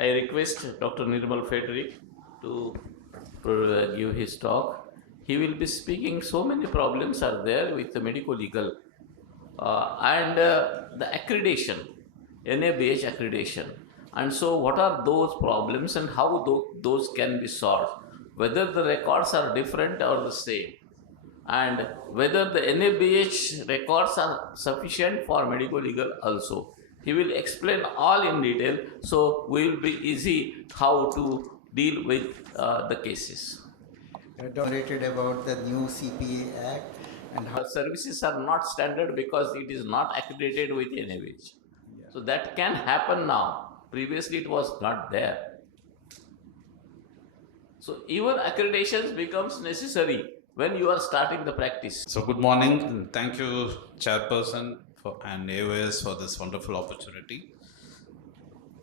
I request Dr. Nirmal Fedrik to give his talk. He will be speaking. So many problems are there with the medico-legal and the accreditation, NABH accreditation. And so, what are those problems and how those can be solved? Whether the records are different or the same, and whether the NABH records are sufficient for medico-legal also. He will explain all in detail, so we will be easy how to deal with the cases. Narrated about the new CPA Act and how Services are not standard because it is not accredited with NABH. So that can happen now. Previously it was not there. So even accreditations becomes necessary when you are starting the practice. So good morning and thank you Chairperson and AIOC for this wonderful opportunity.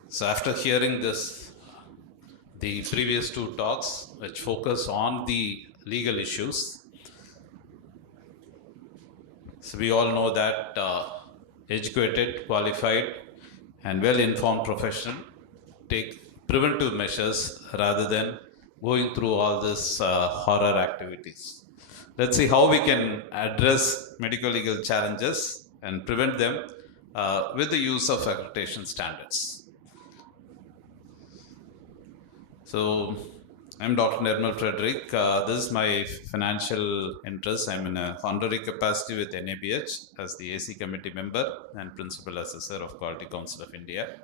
So after hearing the previous two talks which focus on the legal issues, so we all know that educated, qualified and well-informed professional take preventive measures rather than going through all this horror activities. Let's see how we can address medical legal challenges and prevent them with the use of accreditation standards. So, I'm Dr. Nirmal Fedrik. This is my financial interest. I'm in a honorary capacity with NABH as the AC committee member and principal assessor of Quality Council of India.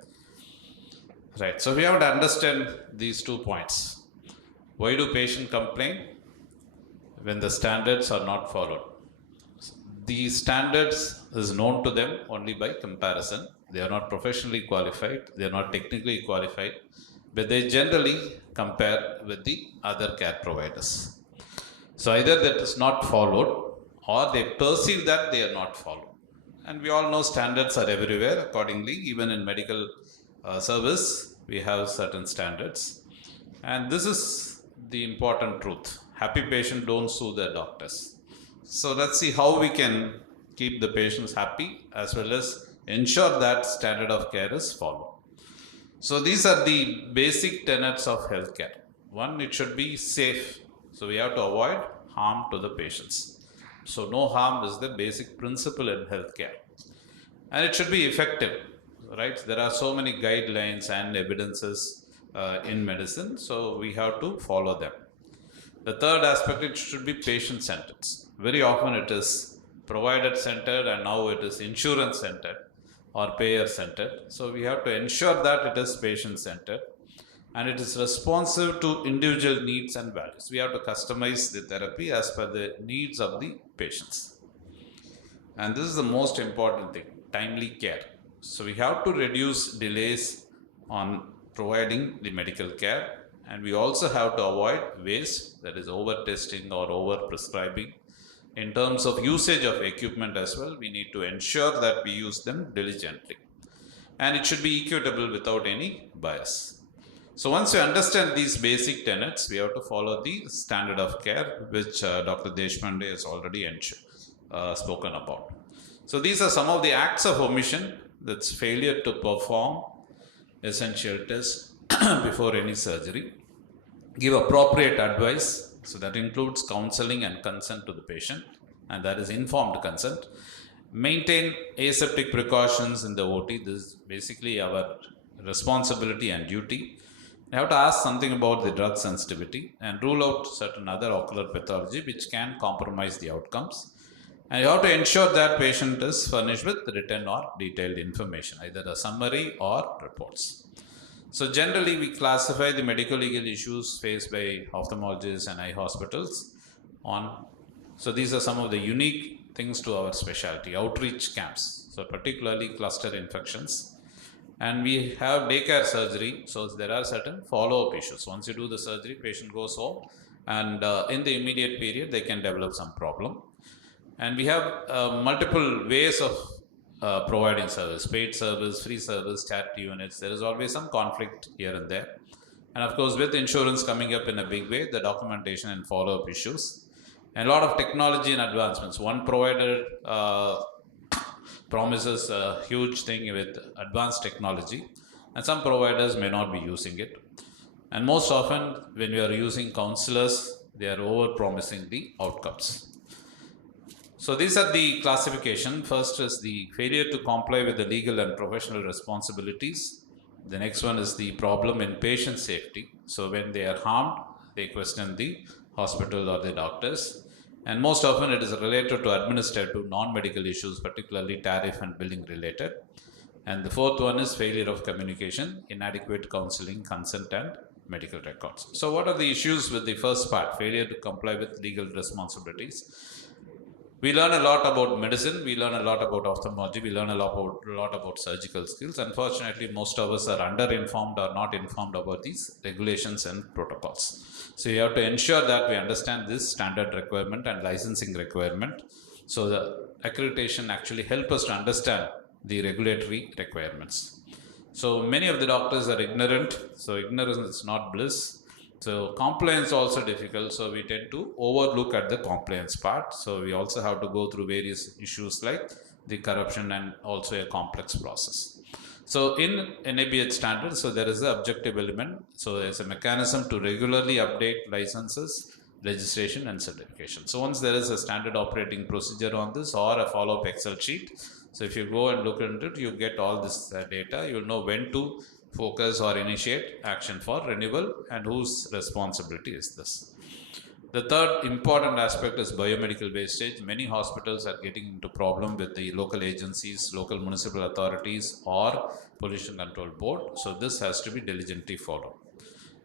Right, so we have to understand these 2 points. Why do patients complain? When the standards are not followed. The standards is known to them only by comparison. They are not professionally qualified, they are not technically qualified, but they generally compare with the other care providers. So either that is not followed or they perceive that they are not followed. And we all know standards are everywhere. Accordingly, even in medical service, we have certain standards. And this is the important truth. Happy patients don't sue their doctors. So let's see how we can keep the patients happy as well as ensure that standard of care is followed. So these are the basic tenets of healthcare. One, it should be safe. So we have to avoid harm to the patients. So no harm is the basic principle in healthcare. And it should be effective, right? There are so many guidelines and evidences in medicine, so we have to follow them. The third aspect, it should be patient-centered. Very often it is provider-centered and now it is insurance-centered or payer-centered. So we have to ensure that it is patient-centered and it is responsive to individual needs and values. We have to customize the therapy as per the needs of the patients. And this is the most important thing, timely care. So we have to reduce delays on providing the medical care. And we also have to avoid waste, that is over testing or over prescribing. In terms of usage of equipment as well, we need to ensure that we use them diligently. And it should be equitable without any bias. So once you understand these basic tenets, we have to follow the standard of care, which Dr. Deshpande has already spoken about. So these are some of the acts of omission, that's failure to perform essential tests before any surgery, give appropriate advice, so that includes counseling and consent to the patient, and that is informed consent, maintain aseptic precautions in the OT, this is basically our responsibility and duty. You have to ask something about the drug sensitivity and rule out certain other ocular pathology which can compromise the outcomes. And you have to ensure that patient is furnished with written or detailed information, either a summary or reports. So generally, we classify the medical legal issues faced by ophthalmologists and eye hospitals on. So these are some of the unique things to our specialty, outreach camps. So particularly cluster infections. And we have daycare surgery. So there are certain follow-up issues. Once you do the surgery, patient goes home and in the immediate period, they can develop some problem. And we have multiple ways of providing service, paid service, free service, charity units. There is always some conflict here and there. And of course, with insurance coming up in a big way, the documentation and follow-up issues. And a lot of technology and advancements. One provider promises a huge thing with advanced technology. and some providers may not be using it. And most often, when we are using counselors, they are over promising the outcomes. So these are the classification. First is the failure to comply with the legal and professional responsibilities. The next one is the problem in patient safety. So when they are harmed, they question the hospital or the doctors. And most often it is related to administrative non-medical issues, particularly tariff and billing related. And the fourth one is failure of communication, inadequate counseling, consent and medical records. So what are the issues with the first part, failure to comply with legal responsibilities? We learn a lot about medicine, we learn a lot about ophthalmology, we learn a lot about surgical skills. Unfortunately, most of us are under-informed or not informed about these regulations and protocols. So you have to ensure that we understand this standard requirement and licensing requirement. So the accreditation actually help us to understand the regulatory requirements. So many of the doctors are ignorant, so ignorance is not bliss. So compliance also difficult, so we tend to overlook at the compliance part. So we also have to go through various issues like the corruption and also a complex process. So in NABH standards, so there is an objective element. So there's a mechanism to regularly update licenses, registration and certification. So once there is a standard operating procedure on this or a follow-up Excel sheet, so if you go and look into it, you get all this data, you'll know when to focus or initiate action for renewal and whose responsibility is this. The third important aspect is biomedical wastage. Many hospitals are getting into problem with the local agencies, local municipal authorities or pollution control board. So this has to be diligently followed.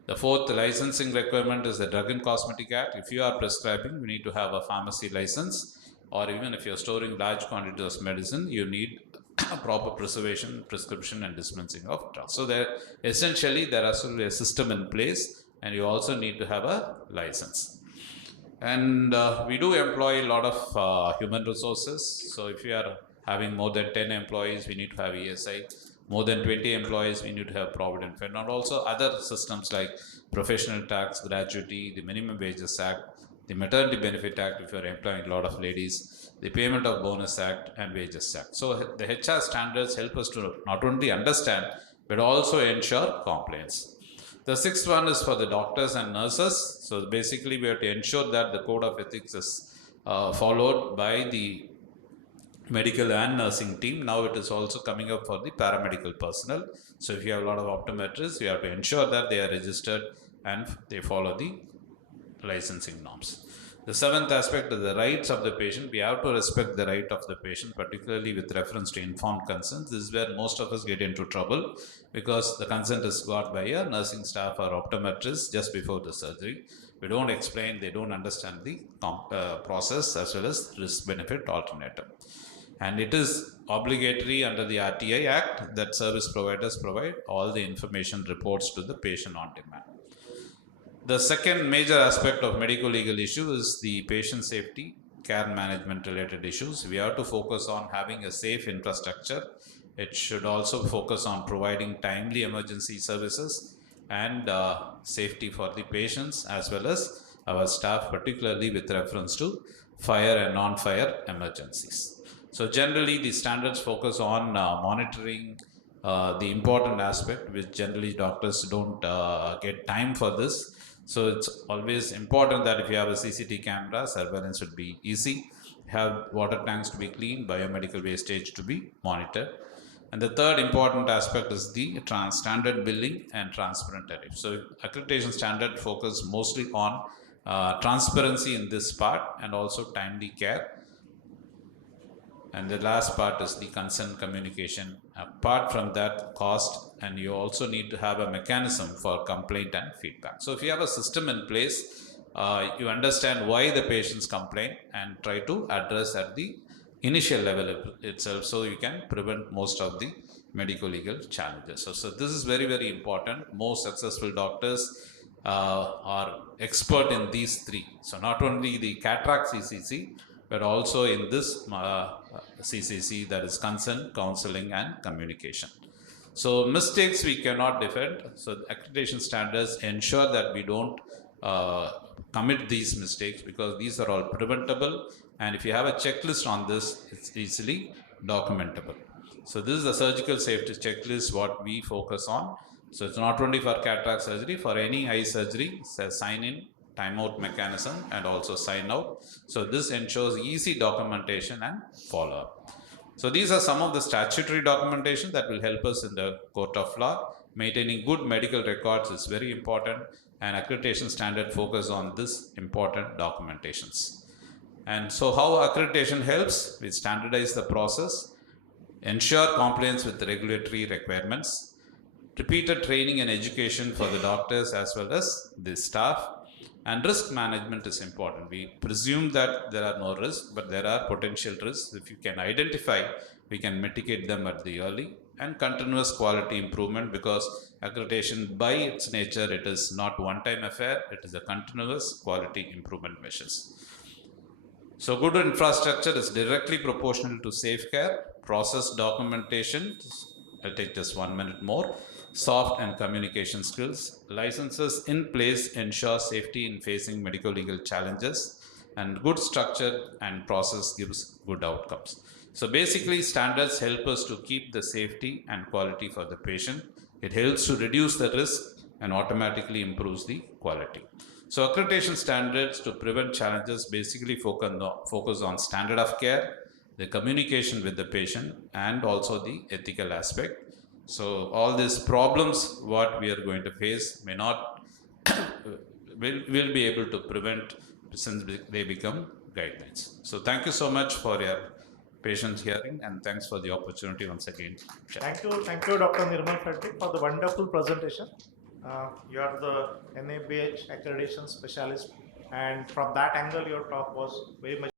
The fourth licensing requirement is the Drug and Cosmetic Act. If you are prescribing, you need to have a pharmacy license, or even if you're storing large quantities of medicine, you need proper preservation, prescription and dispensing of drugs. So there essentially there has to be a system in place, and you also need to have a license. And we do employ a lot of human resources. So if you are having more than 10 employees, we need to have ESI. More than 20 employees, we need to have Provident Fund, and also other systems like professional tax, gratuity, the Minimum Wages Act, the Maternity Benefit Act if you are employing a lot of ladies, the Payment of Bonus Act and Wages Act. So the HR standards help us to not only understand but also ensure compliance. The sixth one is for the doctors and nurses. So basically we have to ensure that the code of ethics is followed by the medical and nursing team. Now it is also coming up for the paramedical personnel. So if you have a lot of optometrists, you have to ensure that they are registered and they follow the licensing norms. The seventh aspect is the rights of the patient. We have to respect the right of the patient, particularly with reference to informed consent. This is where most of us get into trouble, because the consent is got by a nursing staff or optometrist just before the surgery. We don't explain, they don't understand the process as well as risk benefit alternative. And it is obligatory under the RTI Act that service providers provide all the information reports to the patient on demand. The second major aspect of medico-legal issue is the patient safety, care management related issues. We have to focus on having a safe infrastructure. It should also focus on providing timely emergency services and safety for the patients as well as our staff, particularly with reference to fire and non-fire emergencies. So generally the standards focus on monitoring the important aspect, which generally doctors don't get time for this. So it's always important that if you have a CCTV camera, surveillance would be easy. Have water tanks to be clean, biomedical wastage to be monitored. And the third important aspect is the standard billing and transparent tariff. So accreditation standard focus mostly on transparency in this part and also timely care. And the last part is the consent communication. Apart from that, cost, and you also need to have a mechanism for complaint and feedback. So if you have a system in place, you understand why the patients complain and try to address at the initial level itself, so you can prevent most of the medico-legal challenges. So this is very, very important. Most successful doctors are expert in these three. So not only the cataract CCC, but also in this CCC, that is consent, counseling and communication. So mistakes we cannot defend. So accreditation standards ensure that we don't commit these mistakes, because these are all preventable. And if you have a checklist on this, it's easily documentable. So this is the surgical safety checklist what we focus on. So it's not only for cataract surgery, for any eye surgery, it's a sign in, time out mechanism and also sign out. So this ensures easy documentation and follow up. So these are some of the statutory documentation that will help us in the court of law. Maintaining good medical records is very important, and accreditation standard focus on this important documentations. And so how accreditation helps? We standardize the process, ensure compliance with the regulatory requirements, repeated training and education for the doctors as well as the staff, and risk management is important. We presume that there are no risks, but there are potential risks. If you can identify, we can mitigate them at the early, and continuous quality improvement, because accreditation by its nature, it is not one-time affair, it is a continuous quality improvement measures. So good infrastructure is directly proportional to safe care. Process documentation, I'll take just 1 minute more. Soft and communication skills. Licenses in place ensure safety in facing medical legal challenges, and good structure and process gives good outcomes. So basically, standards help us to keep the safety and quality for the patient. It helps to reduce the risk and automatically improves the quality. So accreditation standards to prevent challenges basically focus on standard of care, the communication with the patient, and also the ethical aspect. So all these problems what we are going to face may not will be able to prevent since they become guidelines. So thank you so much for your patient hearing, and thanks for the opportunity once again. Thank you, Dr. Nirmal Fedrik, for the wonderful presentation. You are the NABH accreditation specialist, and from that angle, your talk was very much